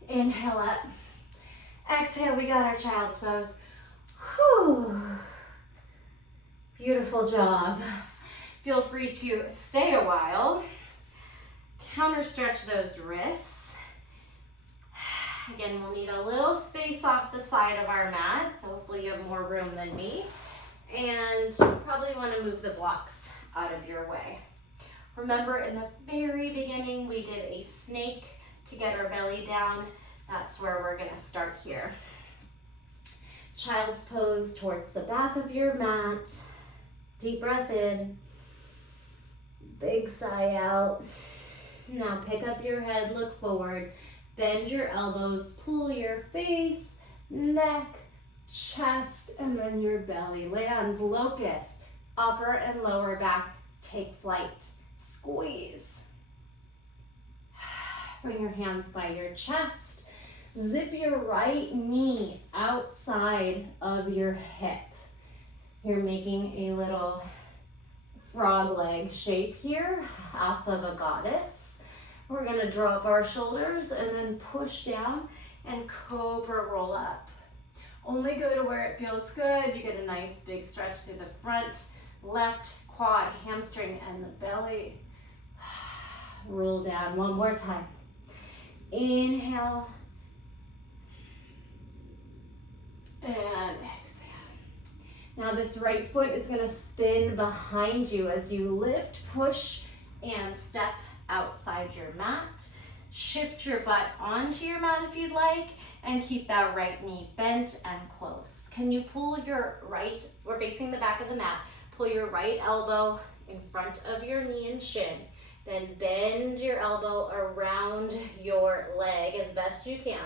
Inhale up. Exhale, we got our child's pose. Whew. Beautiful job. Feel free to stay a while. Counter stretch those wrists. Again, we'll need a little space off the side of our mat, so hopefully you have more room than me. And you probably want to move the blocks out of your way. Remember, in the very beginning, we did a snake to get our belly down. That's where we're going to start here. Child's pose towards the back of your mat. Deep breath in. Big sigh out. Now pick up your head, look forward. Bend your elbows, pull your face, neck, chest, and then your belly lands. Locust, upper and lower back, take flight. Squeeze. Bring your hands by your chest. Zip your right knee outside of your hip. You're making a little frog leg shape here, half of a goddess. We're gonna drop our shoulders and then push down and cobra roll up. Only go to where it feels good. You get a nice big stretch through the front, left quad, hamstring, and the belly. Roll down one more time. Inhale. And exhale. Now this right foot is gonna spin behind you as you lift, push, and step outside your mat. Shift your butt onto your mat if you'd like, and keep that right knee bent and close. Can you pull your right, we're facing the back of the mat, pull your right elbow in front of your knee and shin, then bend your elbow around your leg as best you can.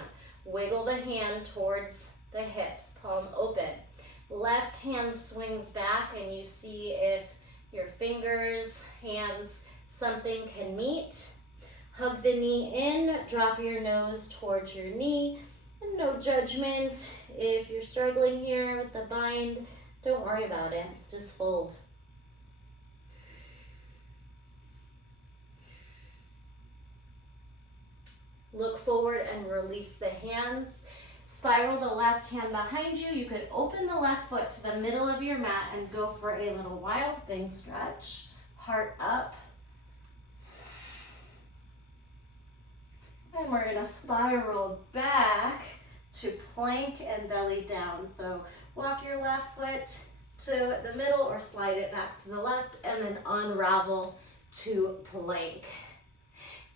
Wiggle the hand towards the hips, palm open. Left hand swings back and you see if your fingers, hands, something can meet. Hug the knee in, drop your nose towards your knee. And no judgment. If you're struggling here with the bind, don't worry about it, just fold. Look forward and release the hands. Spiral the left hand behind you. You could open the left foot to the middle of your mat and go for a little wild thing stretch. Heart up. and we're gonna spiral back to plank and belly down. So walk your left foot to the middle or slide it back to the left and then unravel to plank.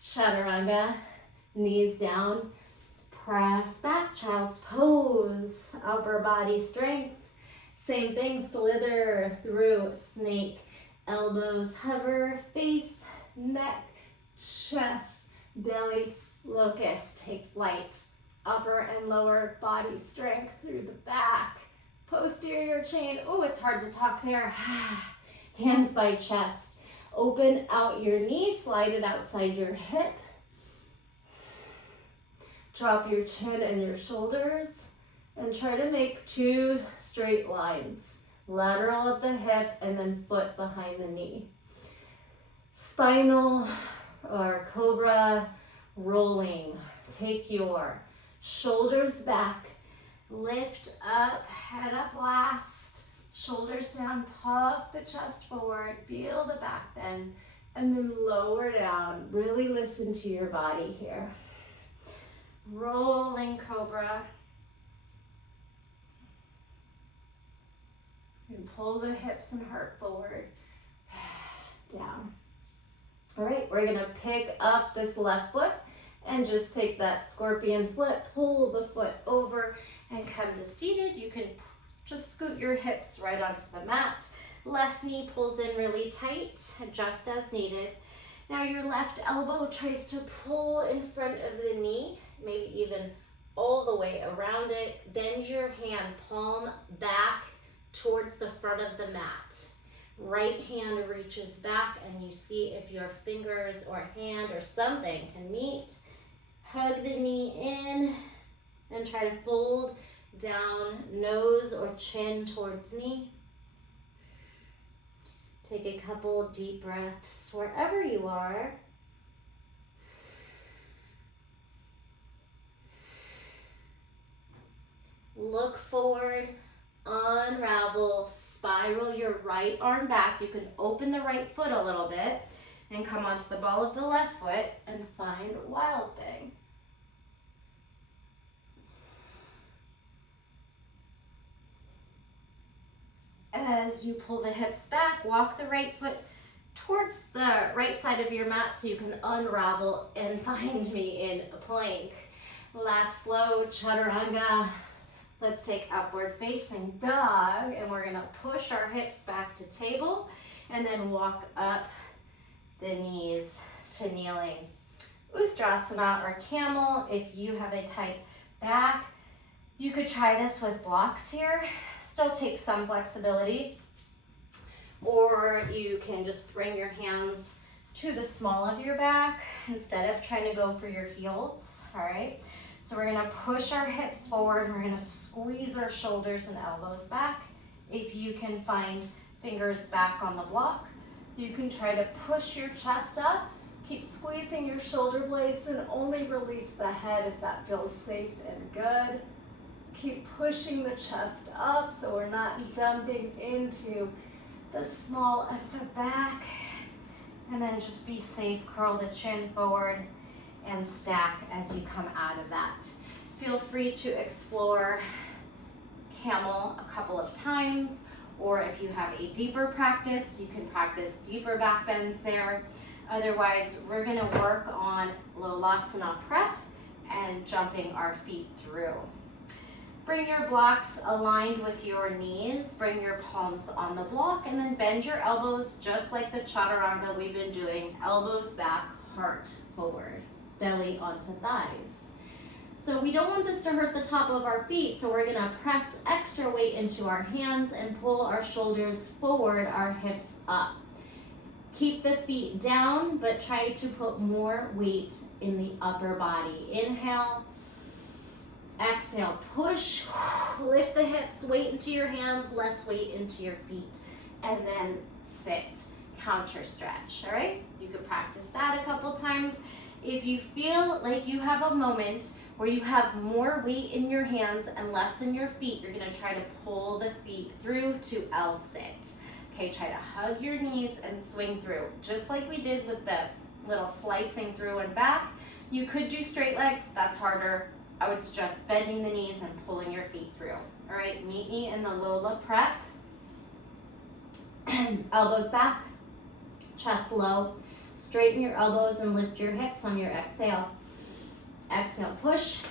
Chaturanga, knees down, press back, child's pose, upper body strength. Same thing, slither through snake, elbows hover, face, neck, chest, belly, locust, take flight. Upper and lower body strength through the back, posterior chain. Oh, it's hard to talk there. Hands by chest. Open out your knee, slide it outside your hip. Drop your chin and your shoulders and try to make 2 straight lines. Lateral of the hip and then foot behind the knee. Spinal or cobra rolling. Take your shoulders back, lift up, head up last, shoulders down, puff the chest forward, feel the back bend, and then lower down. Really listen to your body here. Rolling cobra. And pull the hips and heart forward, down. All right, we're gonna pick up this left foot and just take that scorpion foot, pull the foot over and come to seated. You can just scoot your hips right onto the mat. Left knee pulls in really tight, adjust as needed. Now your left elbow tries to pull in front of the knee, maybe even all the way around it. Bend your hand, palm back towards the front of the mat. Right hand reaches back and you see if your fingers or hand or something can meet. Hug the knee in and try to fold down, nose or chin towards knee. Take a couple deep breaths wherever you are. Look forward, unravel, spiral your right arm back. You can open the right foot a little bit and come onto the ball of the left foot and find wild thing. As you pull the hips back, walk the right foot towards the right side of your mat so you can unravel and find me in a plank. Last flow, chaturanga. Let's take upward facing dog and we're gonna push our hips back to table and then walk up the knees to kneeling. Ustrasana or camel. If you have a tight back, you could try this with blocks here. Still take some flexibility, or you can just bring your hands to the small of your back instead of trying to go for your heels. All right, so we're gonna push our hips forward. We're gonna squeeze our shoulders and elbows back. If you can find fingers back on the block, you can try to push your chest up. Keep squeezing your shoulder blades and only release the head if that feels safe and good. Keep pushing the chest up so we're not dumping into the small of the back. And then just be safe, curl the chin forward and stack as you come out of that. Feel free to explore camel a couple of times, or if you have a deeper practice, you can practice deeper back bends there. Otherwise, we're gonna work on Lolasana prep and jumping our feet through. Bring your blocks aligned with your knees. Bring your palms on the block and then bend your elbows just like the chaturanga we've been doing. Elbows back, heart forward, belly onto thighs. So we don't want this to hurt the top of our feet, so we're gonna press extra weight into our hands and pull our shoulders forward, our hips up. Keep the feet down, but try to put more weight in the upper body. Inhale. Exhale, push, lift the hips, weight into your hands, less weight into your feet, and then sit, counter stretch, all right? You could practice that a couple times. If you feel like you have a moment where you have more weight in your hands and less in your feet, you're gonna try to pull the feet through to L sit. Okay, try to hug your knees and swing through, just like we did with the little slicing through and back. You could do straight legs, that's harder. I would suggest bending the knees and pulling your feet through. All right, meet me in the Lola prep. Elbows back, chest low. Straighten your elbows and lift your hips on your exhale. Exhale, push.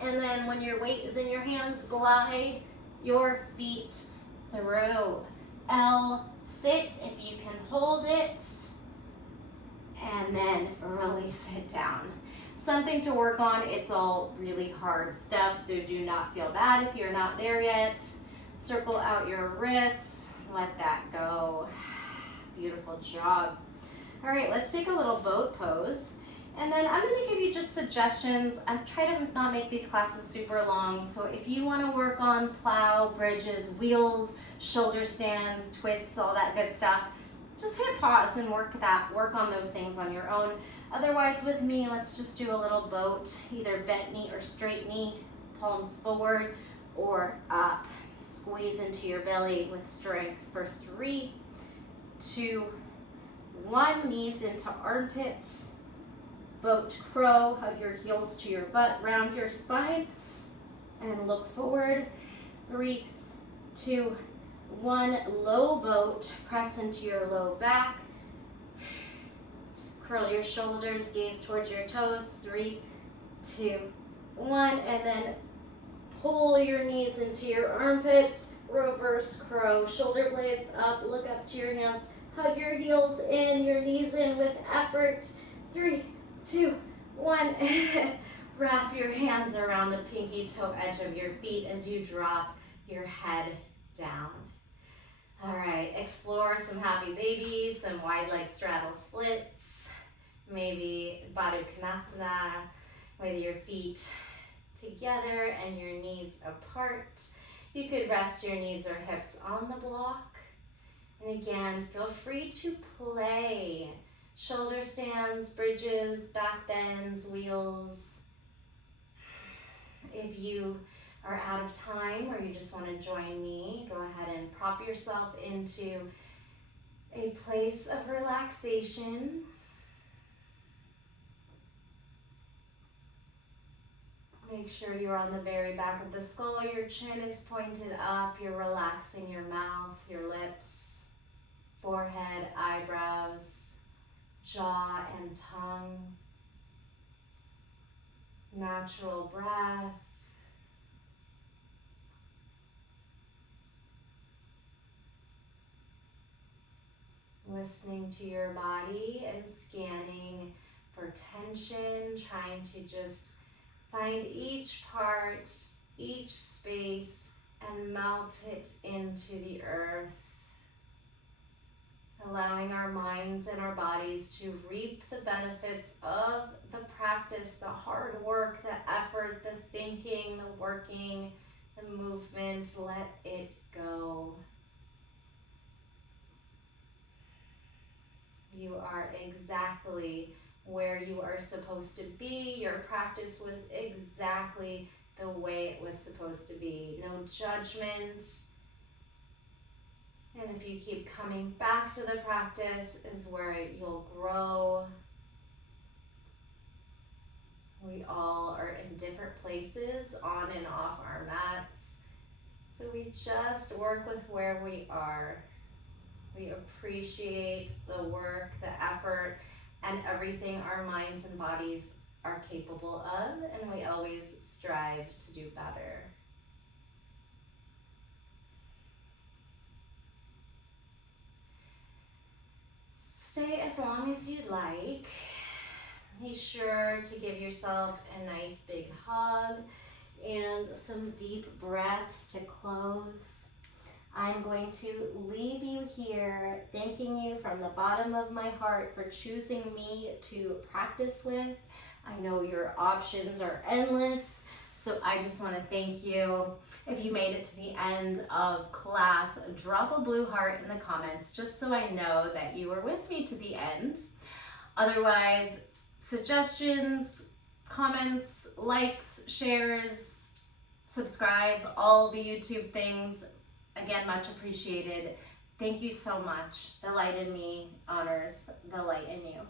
And then when your weight is in your hands, glide your feet through. L, sit if you can hold it. And then release it down. Something to work on. It's all really hard stuff, so do not feel bad if you're not there yet. Circle out your wrists. Let that go. Beautiful job. All right, let's take a little boat pose. And then I'm gonna give you just suggestions. I try to not make these classes super long, so if you wanna work on plow, bridges, wheels, shoulder stands, twists, all that good stuff, just hit pause and work on those things on your own. Otherwise with me, let's just do a little boat, either bent knee or straight knee, palms forward or up. Squeeze into your belly with strength for 3, 2, 1, knees into armpits. Boat crow, hug your heels to your butt, round your spine, and look forward. 3, 2, 1, low boat, press into your low back. Curl your shoulders, gaze towards your toes. 3, 2, 1, and then pull your knees into your armpits. Reverse crow, shoulder blades up, look up to your hands. Hug your heels in, your knees in with effort. 3, 2, 1. Wrap your hands around the pinky toe edge of your feet as you drop your head down. All right, explore some happy babies, some wide leg straddle splits, maybe Baddha Konasana with your feet together and your knees apart. You could rest your knees or hips on the block. And again, feel free to play. Shoulder stands, bridges, back bends, wheels. If you are out of time or you just want to join me, go ahead and prop yourself into a place of relaxation. Make sure you're on the very back of the skull, your chin is pointed up, you're relaxing your mouth, your lips, forehead, eyebrows, jaw and tongue. Natural breath. Listening to your body and scanning for tension, trying to just find each part, each space, and melt it into the earth. Allowing our minds and our bodies to reap the benefits of the practice, the hard work, the effort, the thinking, the working, the movement. Let it go. You are exactly where you are supposed to be. Your practice was exactly the way it was supposed to be. No judgment. And if you keep coming back to the practice is where you'll grow. We all are in different places on and off our mats. So we just work with where we are. We appreciate the work, the effort, and everything our minds and bodies are capable of, and we always strive to do better. Stay as long as you'd like. Be sure to give yourself a nice big hug and some deep breaths to close. I'm going to leave you here thanking you from the bottom of my heart for choosing me to practice with. I know your options are endless, so I just want to thank you. If you made it to the end of class, drop a blue heart in the comments just so I know that you were with me to the end. Otherwise, suggestions, comments, likes, shares, subscribe, all the YouTube things. Again, much appreciated. Thank you so much. The light in me honors the light in you.